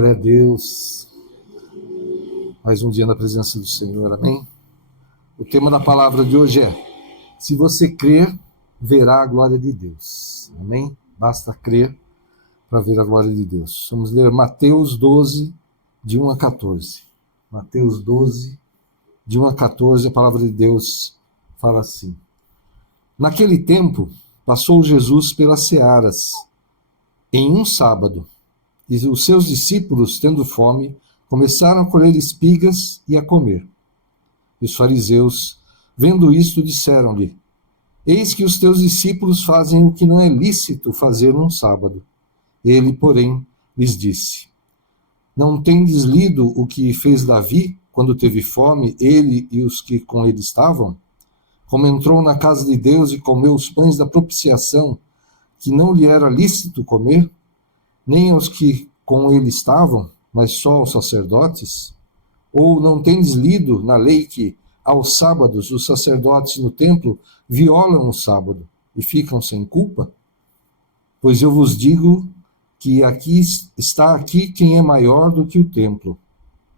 Glória a Deus. Mais um dia na presença do Senhor, amém? O tema da palavra de hoje é: se você crer, verá a glória de Deus. Amém? Basta crer para ver a glória de Deus. Vamos ler Mateus 12, de 1 a 14. Mateus 12, de 1 a 14, a palavra de Deus fala assim: Naquele tempo, passou Jesus pelas searas, em um sábado, e os seus discípulos, tendo fome, começaram a colher espigas e a comer. E os fariseus, vendo isto, disseram-lhe: Eis que os teus discípulos fazem o que não é lícito fazer num sábado. Ele, porém, lhes disse: Não tendes lido o que fez Davi, quando teve fome, ele e os que com ele estavam? Como entrou na casa de Deus e comeu os pães da propiciação, que não lhe era lícito comer, nem aos que com ele estavam, mas só aos sacerdotes? Ou não tendes lido na lei que, aos sábados, os sacerdotes no templo violam o sábado e ficam sem culpa? Pois eu vos digo que está aqui quem é maior do que o templo.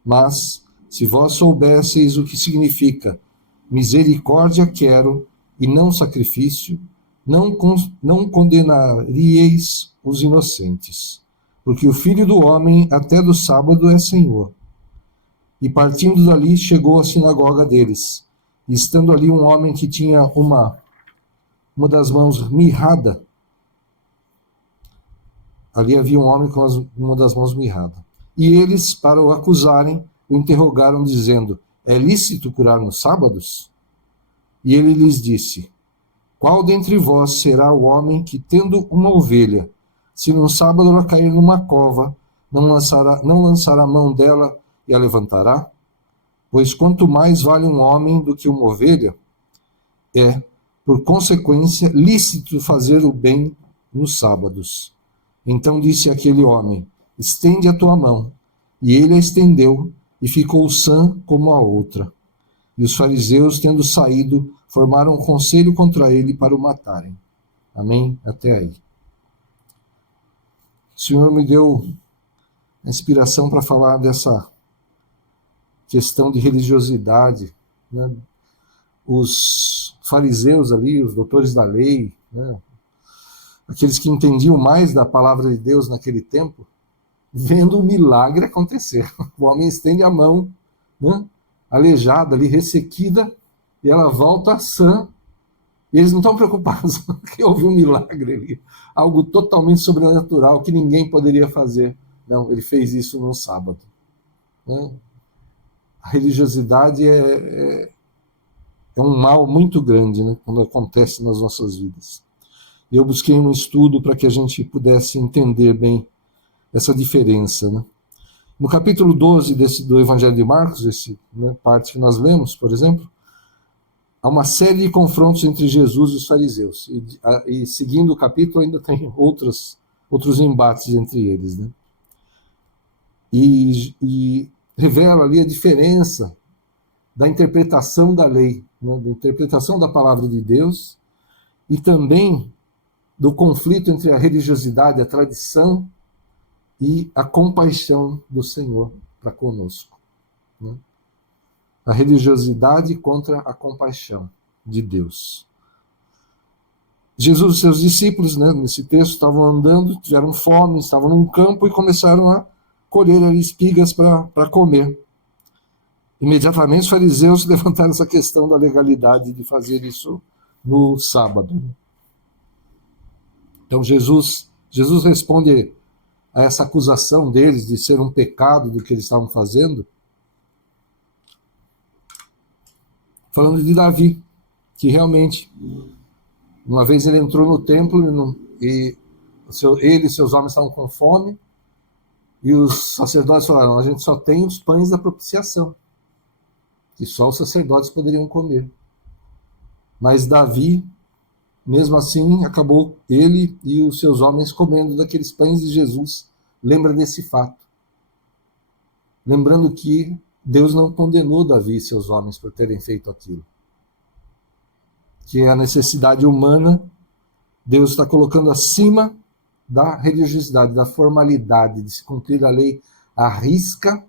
Mas, se vós soubesseis o que significa misericórdia quero e não sacrifício, não condenaríeis os inocentes, porque o Filho do Homem até do sábado é Senhor. E partindo dali, chegou à sinagoga deles, e estando ali um homem que tinha uma das mãos mirrada. Ali havia um homem com uma das mãos mirrada. E eles, para o acusarem, o interrogaram, dizendo: É lícito curar nos sábados? E ele lhes disse: Qual dentre vós será o homem que, tendo uma ovelha, se num sábado ela cair numa cova, não lançará a mão dela e a levantará? Pois quanto mais vale um homem do que uma ovelha, é, por consequência, lícito fazer o bem nos sábados. Então disse aquele homem: Estende a tua mão. E ele a estendeu, e ficou sã como a outra. E os fariseus, tendo saído, formaram um conselho contra ele para o matarem. Amém? Até aí. O Senhor me deu a inspiração para falar dessa questão de religiosidade, né? Os fariseus ali, os doutores da lei, né? Aqueles que entendiam mais da palavra de Deus naquele tempo, vendo o milagre acontecer. O homem estende a mão, né? Aleijada ali, ressequida, e ela volta sã. E eles não estão preocupados, porque houve um milagre ali, algo totalmente sobrenatural que ninguém poderia fazer. Não, ele fez isso no sábado. Né? A religiosidade é um mal muito grande, né, quando acontece nas nossas vidas. Eu busquei um estudo para que a gente pudesse entender bem essa diferença. Né? No capítulo 12 do Evangelho de Marcos, parte que nós lemos, por exemplo, há uma série de confrontos entre Jesus e os fariseus. E seguindo o capítulo, ainda tem outros embates entre eles. Né? E revela ali a diferença da interpretação da lei, né? Da interpretação da palavra de Deus, e também do conflito entre a religiosidade, a tradição e a compaixão do Senhor para conosco. Né? A religiosidade contra a compaixão de Deus. Jesus e seus discípulos, né, nesse texto, estavam andando, tiveram fome, estavam num campo e começaram a colher espigas para comer. Imediatamente os fariseus levantaram essa questão da legalidade de fazer isso no sábado. Então Jesus responde a essa acusação deles de ser um pecado do que eles estavam fazendo, falando de Davi, que realmente, uma vez ele entrou no templo e ele e seus homens estavam com fome, e os sacerdotes falaram: a gente só tem os pães da propiciação, que só os sacerdotes poderiam comer. Mas Davi, mesmo assim, acabou ele e os seus homens comendo daqueles pães de Jesus. Lembra desse fato. Lembrando que Deus não condenou Davi e seus homens por terem feito aquilo. Que a necessidade humana, Deus está colocando acima da religiosidade, da formalidade, de se cumprir a lei arrisca,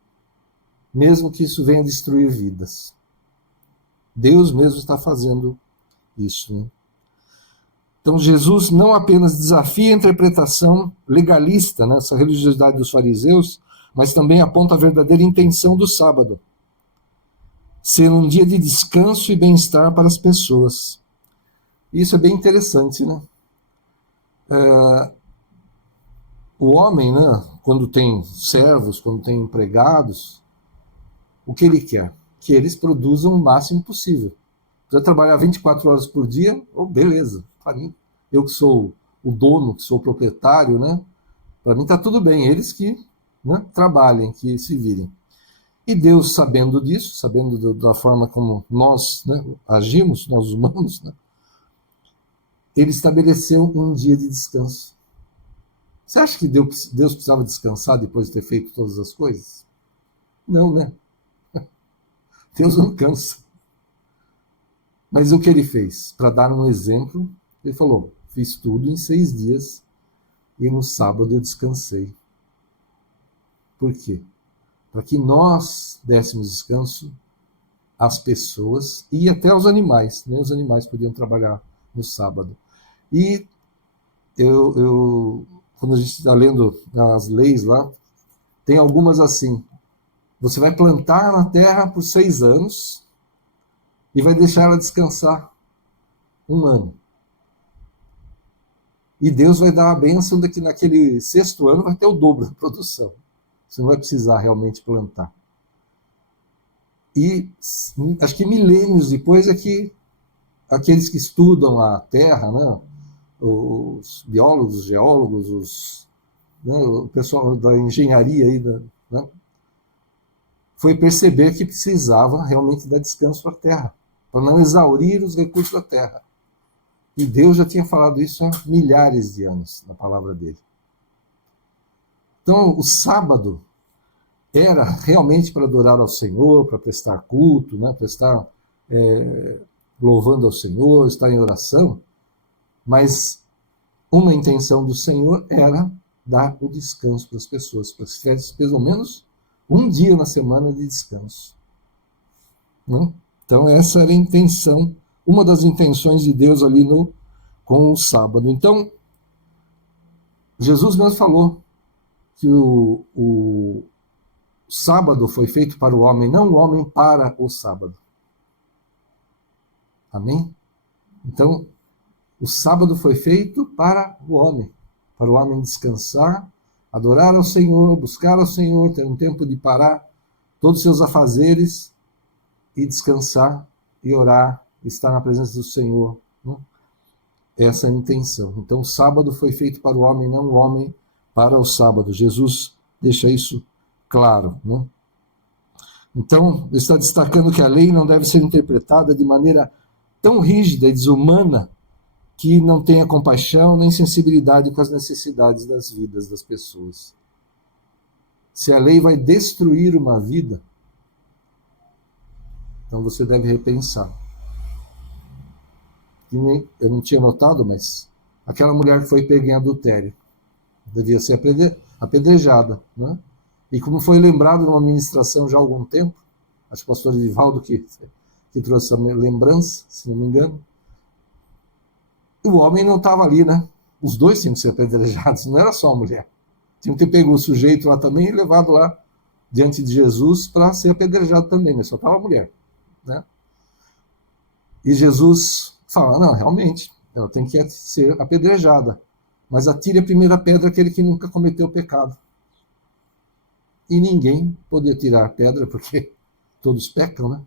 mesmo que isso venha destruir vidas. Deus mesmo está fazendo isso, né? Então Jesus não apenas desafia a interpretação legalista, né, essa religiosidade dos fariseus, mas também aponta a verdadeira intenção do sábado, ser um dia de descanso e bem-estar para as pessoas. Isso é bem interessante, né? O homem, né, quando tem servos, quando tem empregados, o que ele quer? Que eles produzam o máximo possível. Precisa trabalhar 24 horas por dia, beleza, para mim, eu que sou o dono, que sou o proprietário, né, para mim está tudo bem, eles que, né, trabalhem, que se virem. E Deus, sabendo disso, sabendo da forma como nós, né, agimos, nós humanos, né, ele estabeleceu um dia de descanso. Você acha que Deus precisava descansar depois de ter feito todas as coisas? Não, né? Deus não cansa. Mas o que ele fez? Para dar um exemplo, ele falou, fiz tudo em 6 dias e no sábado eu descansei. Por quê? Para que nós dessemos descanso às pessoas e até aos animais. Nem os animais podiam trabalhar no sábado. E quando a gente está lendo as leis lá, tem algumas assim, você vai plantar na terra por 6 anos e vai deixar ela descansar 1 ano. E Deus vai dar a bênção de que naquele 6º ano vai ter o dobro da produção. Você não vai precisar realmente plantar. E acho que milênios depois é que aqueles que estudam a terra, né, os biólogos, os geólogos, o pessoal da engenharia aí, né, foi perceber que precisava realmente dar descanso à terra, para não exaurir os recursos da terra. E Deus já tinha falado isso há milhares de anos na palavra dele. Então, o sábado era realmente para adorar ao Senhor, para prestar culto, né, para estar louvando ao Senhor, estar em oração, mas uma intenção do Senhor era dar o descanso para as pessoas, para que tivesse pelo menos um dia na semana de descanso. Né? Então essa era a intenção, uma das intenções de Deus ali com o sábado. Então, Jesus mesmo falou que o sábado foi feito para o homem, não o homem para o sábado. Amém? Então, o sábado foi feito para o homem descansar, adorar ao Senhor, buscar ao Senhor, ter um tempo de parar todos os seus afazeres e descansar e orar, estar na presença do Senhor. Né? Essa é a intenção. Então, o sábado foi feito para o homem, não o homem para o sábado. Jesus deixa isso claro. Né? Então, ele está destacando que a lei não deve ser interpretada de maneira tão rígida e desumana que não tenha compaixão nem sensibilidade com as necessidades das vidas das pessoas. Se a lei vai destruir uma vida, então você deve repensar. Eu não tinha notado, mas aquela mulher que foi pega em adultério devia ser apedrejada, né? E como foi lembrado numa ministração já há algum tempo, acho que o pastor Edivaldo que trouxe essa lembrança, se não me engano, o homem não estava ali, né? Os dois tinham que ser apedrejados, não era só a mulher. Tinham que ter pego o sujeito lá também e levado lá diante de Jesus para ser apedrejado também, mas só estava a mulher, né? E Jesus fala, não, realmente, ela tem que ser apedrejada, mas atire a primeira pedra aquele que nunca cometeu pecado. E ninguém podia tirar a pedra, porque todos pecam, né?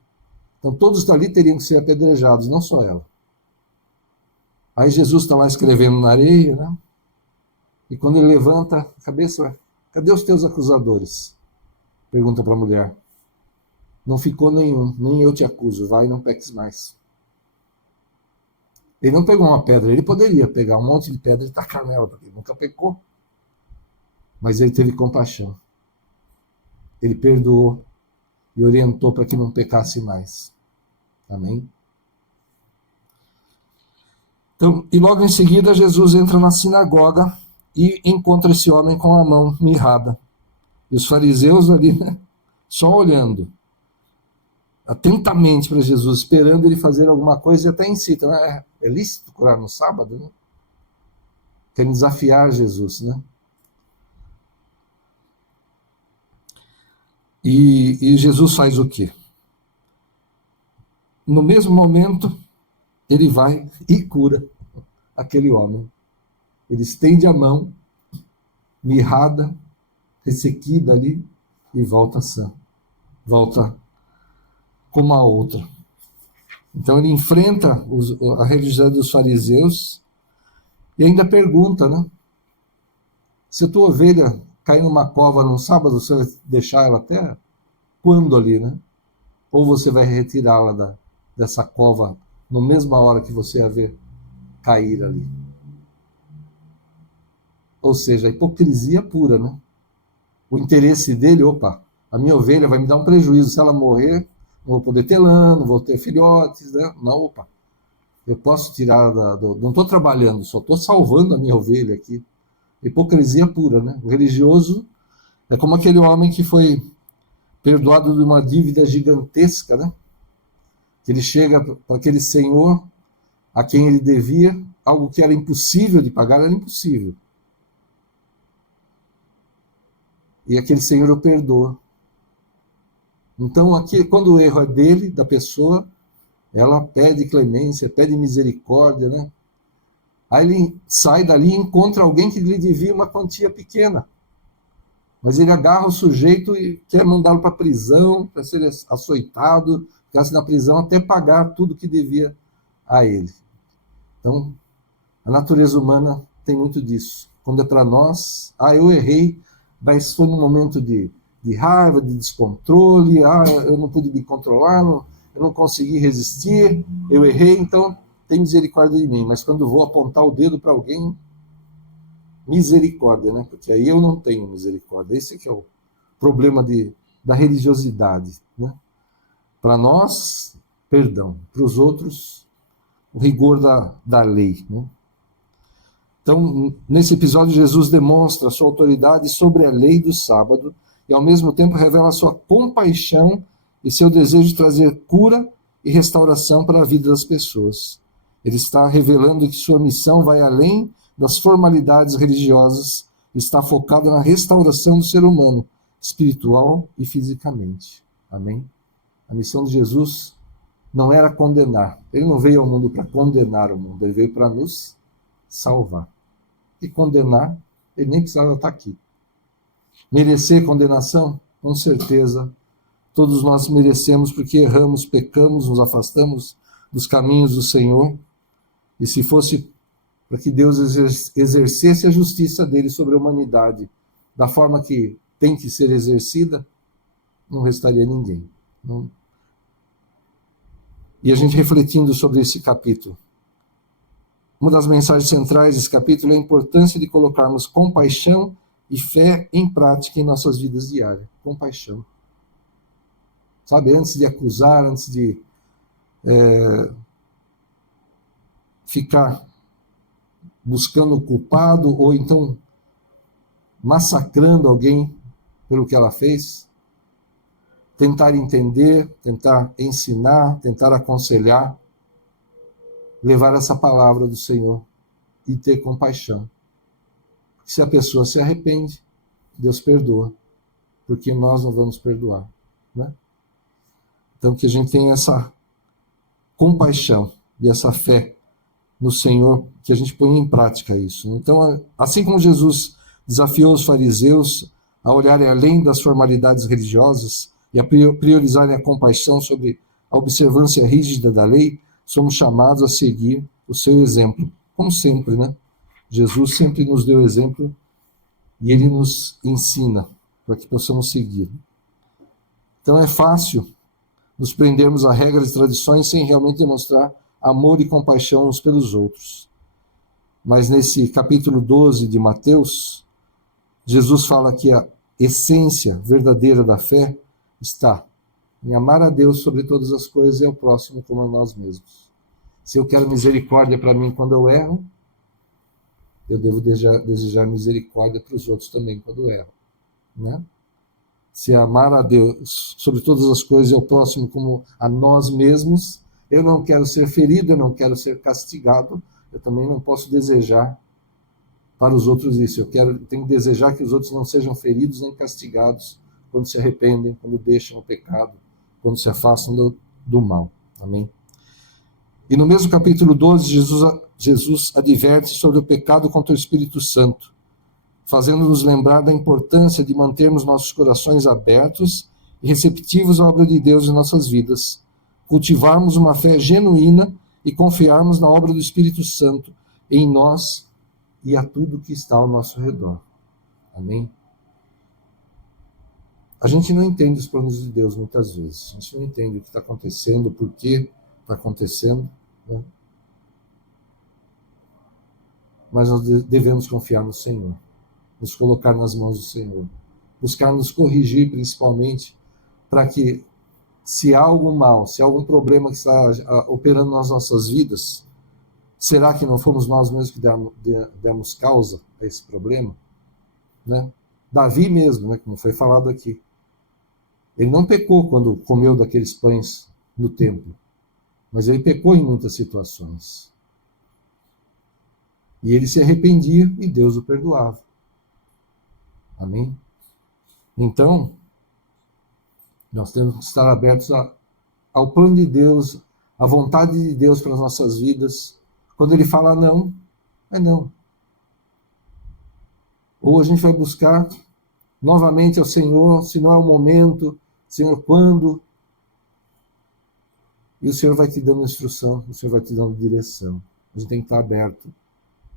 Então todos dali teriam que ser apedrejados, não só ela. Aí Jesus está lá escrevendo na areia, né? E quando ele levanta a cabeça, cadê os teus acusadores? Pergunta para a mulher. Não ficou nenhum, nem eu te acuso, vai e não peques mais. Ele não pegou uma pedra, ele poderia pegar um monte de pedra e tacar nela, porque ele nunca pecou. Mas ele teve compaixão. Ele perdoou e orientou para que não pecasse mais. Amém? Então, e logo em seguida, Jesus entra na sinagoga e encontra esse homem com a mão mirrada. E os fariseus ali, né, só olhando atentamente para Jesus, esperando ele fazer alguma coisa, e até incitam, é lícito curar no sábado, né? Querem desafiar Jesus, né? E Jesus faz o quê? No mesmo momento, ele vai e cura aquele homem. Ele estende a mão, mirrada, ressequida ali, e volta sã. Volta como a outra. Então ele enfrenta a religiosidade dos fariseus e ainda pergunta, né? Se a tua ovelha cair numa cova no sábado, você vai deixar ela até quando ali, né? Ou você vai retirá-la dessa cova na mesma hora que você a ver cair ali. Ou seja, a hipocrisia pura, né? O interesse dele, opa, a minha ovelha vai me dar um prejuízo, se ela morrer, não vou poder ter lã, não vou ter filhotes, né? Não, opa, eu posso tirar não estou trabalhando, só estou salvando a minha ovelha aqui. Hipocrisia pura, né? O religioso é como aquele homem que foi perdoado de uma dívida gigantesca, né? Que ele chega para aquele senhor a quem ele devia algo que era impossível de pagar, era impossível. E aquele senhor o perdoa. Então, aqui, quando o erro é dele, da pessoa, ela pede clemência, pede misericórdia, né? Aí ele sai dali e encontra alguém que lhe devia uma quantia pequena. Mas ele agarra o sujeito e quer mandá-lo para a prisão, para ser açoitado, ficar na prisão até pagar tudo que devia a ele. Então, a natureza humana tem muito disso. Quando é para nós, eu errei, mas foi num momento de raiva, de descontrole, eu não pude me controlar, eu não consegui resistir, eu errei, então tem misericórdia de mim. Mas quando vou apontar o dedo para alguém, misericórdia, né? Porque aí eu não tenho misericórdia. Esse que é o problema da religiosidade, né? Para nós, perdão. Para os outros, o rigor da lei, né? Então, nesse episódio, Jesus demonstra sua autoridade sobre a lei do sábado e, ao mesmo tempo, revela sua compaixão e seu desejo de trazer cura e restauração para a vida das pessoas. Ele está revelando que sua missão vai além das formalidades religiosas, está focada na restauração do ser humano, espiritual e fisicamente. Amém? A missão de Jesus não era condenar. Ele não veio ao mundo para condenar o mundo, ele veio para nos salvar. E condenar, ele nem precisava estar aqui. Merecer condenação? Com certeza, todos nós merecemos, porque erramos, pecamos, nos afastamos dos caminhos do Senhor. E se fosse para que Deus exercesse a justiça dele sobre a humanidade da forma que tem que ser exercida, não restaria ninguém. Não. E a gente refletindo sobre esse capítulo, uma das mensagens centrais desse capítulo é a importância de colocarmos compaixão e fé em prática em nossas vidas diárias. Compaixão. Sabe, antes de acusar, antes de ficar buscando o culpado ou então massacrando alguém pelo que ela fez, tentar entender, tentar ensinar, tentar aconselhar, levar essa palavra do Senhor e ter compaixão. Se a pessoa se arrepende, Deus perdoa, porque nós não vamos perdoar, né? Então que a gente tenha essa compaixão e essa fé no Senhor, que a gente ponha em prática isso. Então, assim como Jesus desafiou os fariseus a olharem além das formalidades religiosas e a priorizarem a compaixão sobre a observância rígida da lei, somos chamados a seguir o seu exemplo, como sempre, né? Jesus sempre nos deu exemplo e ele nos ensina para que possamos seguir. Então é fácil nos prendermos a regras e tradições sem realmente demonstrar amor e compaixão uns pelos outros. Mas nesse capítulo 12 de Mateus, Jesus fala que a essência verdadeira da fé está em amar a Deus sobre todas as coisas e ao próximo como a nós mesmos. Se eu quero misericórdia para mim quando eu erro, eu devo desejar misericórdia para os outros também quando eu erro, né? se amar a Deus sobre todas as coisas e ao próximo como a nós mesmos, eu não quero ser ferido, eu não quero ser castigado, eu também não posso desejar para os outros isso. Tenho que desejar que os outros não sejam feridos nem castigados quando se arrependem, quando deixam o pecado, quando se afastam do mal. Amém? E no mesmo capítulo 12, Jesus adverte sobre o pecado contra o Espírito Santo, fazendo-nos lembrar da importância de mantermos nossos corações abertos e receptivos à obra de Deus em nossas vidas, cultivarmos uma fé genuína e confiarmos na obra do Espírito Santo em nós e a tudo que está ao nosso redor. Amém? A gente não entende os planos de Deus muitas vezes. A gente não entende o que está acontecendo, o porquê está acontecendo, né? Mas nós devemos confiar no Senhor, nos colocar nas mãos do Senhor, buscar nos corrigir principalmente, para que, se há algum mal, se há algum problema que está operando nas nossas vidas, será que não fomos nós mesmos que demos causa a esse problema? Né? Davi mesmo, né, como foi falado aqui, ele não pecou quando comeu daqueles pães no templo, mas ele pecou em muitas situações. E ele se arrependia e Deus o perdoava. Amém? Então, nós temos que estar abertos ao plano de Deus, à vontade de Deus para as nossas vidas. Quando ele fala não, é não. Ou a gente vai buscar novamente ao Senhor, se não é o momento, Senhor, quando? E o Senhor vai te dando instrução, o Senhor vai te dando direção. A gente tem que estar aberto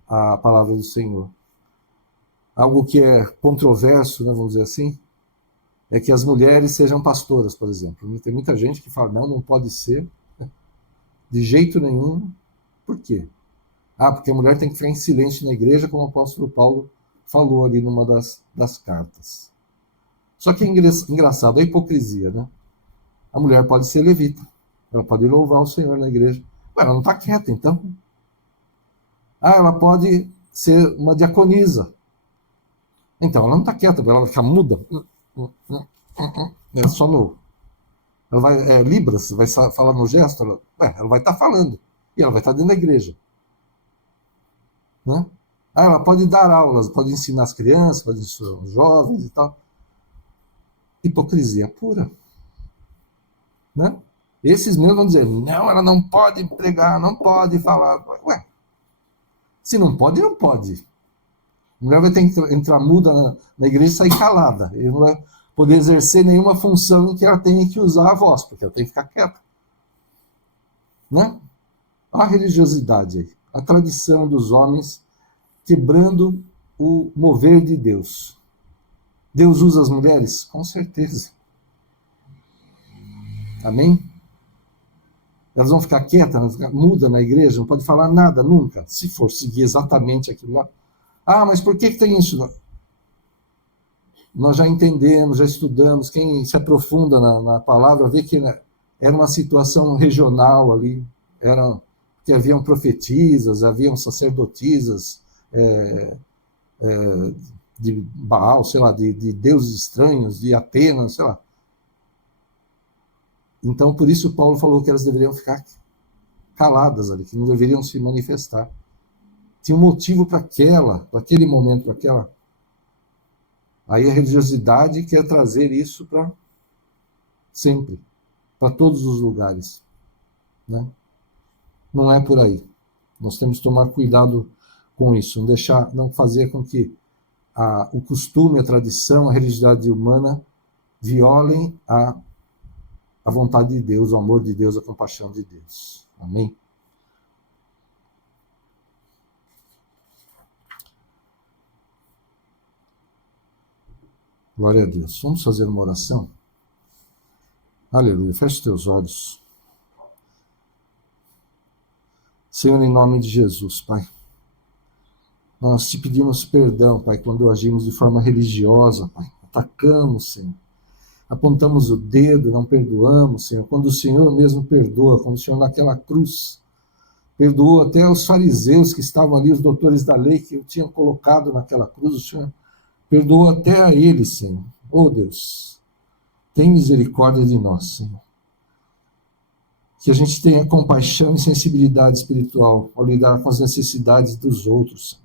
à palavra do Senhor. Algo que é controverso, né, vamos dizer assim, é que as mulheres sejam pastoras, por exemplo. Tem muita gente que fala, não pode ser, de jeito nenhum. Por quê? Porque a mulher tem que ficar em silêncio na igreja, como o apóstolo Paulo falou ali numa das cartas. Só que é engraçado, a hipocrisia, né? A mulher pode ser levita, ela pode louvar o Senhor na igreja. Ué, ela não está quieta, então. Ela pode ser uma diaconisa. Então, ela não está quieta, ela vai ficar muda. É só no... Ela vai, Libras, vai falar no gesto, ela vai estar falando. E ela vai estar dentro da igreja. Né? Ela pode dar aulas, pode ensinar as crianças, pode ensinar os jovens e tal. Hipocrisia pura. Né? Esses mesmos vão dizer, não, ela não pode pregar, não pode falar. Ué, se não pode, não pode. A mulher vai ter que entrar muda na igreja e sair calada. Ele não vai poder exercer nenhuma função em que ela tenha que usar a voz, porque ela tem que ficar quieta. Né? A religiosidade aí, a tradição dos homens quebrando o mover de Deus. Deus usa as mulheres? Com certeza. Amém? Elas vão ficar quietas, vão ficar mudas na igreja, não pode falar nada nunca, se for seguir exatamente aquilo lá. Mas por que tem isso? Nós já entendemos, já estudamos, quem se aprofunda na palavra vê que era uma situação regional ali, que haviam profetisas, haviam sacerdotisas de Baal, sei lá, de deuses estranhos, de Atenas, sei lá. Então, por isso Paulo falou que elas deveriam ficar caladas ali, que não deveriam se manifestar. Tinha um motivo para aquele momento, para aquela. Aí a religiosidade quer trazer isso para sempre, para todos os lugares. Né? Não é por aí. Nós temos que tomar cuidado com isso, não fazer com que o costume, a tradição, a religiosidade humana violem a vontade de Deus, o amor de Deus, a compaixão de Deus. Amém? Glória a Deus. Vamos fazer uma oração? Aleluia. Feche os teus olhos. Senhor, em nome de Jesus, Pai, nós te pedimos perdão, Pai, quando agimos de forma religiosa, Pai. Atacamos, Senhor. Apontamos o dedo, não perdoamos, Senhor. Quando o Senhor mesmo perdoa, quando o Senhor naquela cruz perdoou até os fariseus que estavam ali, os doutores da lei que o tinham colocado naquela cruz, o Senhor perdoou até a eles, Senhor. Oh, Deus, tem misericórdia de nós, Senhor. Que a gente tenha compaixão e sensibilidade espiritual ao lidar com as necessidades dos outros, Senhor.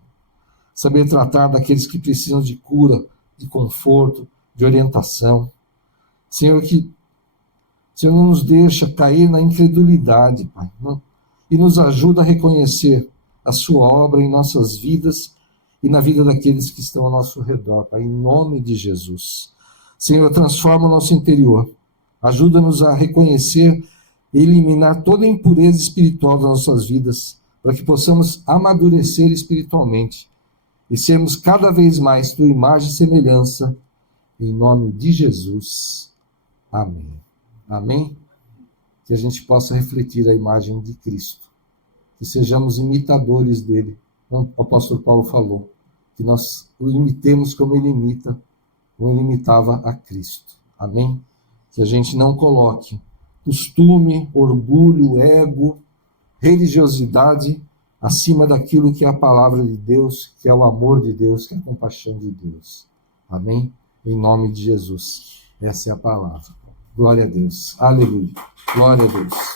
Saber tratar daqueles que precisam de cura, de conforto, de orientação. Senhor, que o Senhor não nos deixa cair na incredulidade, Pai, e nos ajuda a reconhecer a sua obra em nossas vidas e na vida daqueles que estão ao nosso redor, Pai, em nome de Jesus. Senhor, transforma o nosso interior, ajuda-nos a reconhecer e eliminar toda a impureza espiritual das nossas vidas, para que possamos amadurecer espiritualmente e sermos cada vez mais tua imagem e semelhança, em nome de Jesus. Amém. Amém? Que a gente possa refletir a imagem de Cristo, que sejamos imitadores dele, como o apóstolo Paulo falou, que nós o imitemos como ele imita, como ele imitava a Cristo. Amém? Que a gente não coloque costume, orgulho, ego, religiosidade acima daquilo que é a palavra de Deus, que é o amor de Deus, que é a compaixão de Deus. Amém? Em nome de Jesus. Essa é a palavra. Glória a Deus. Aleluia. Glória a Deus.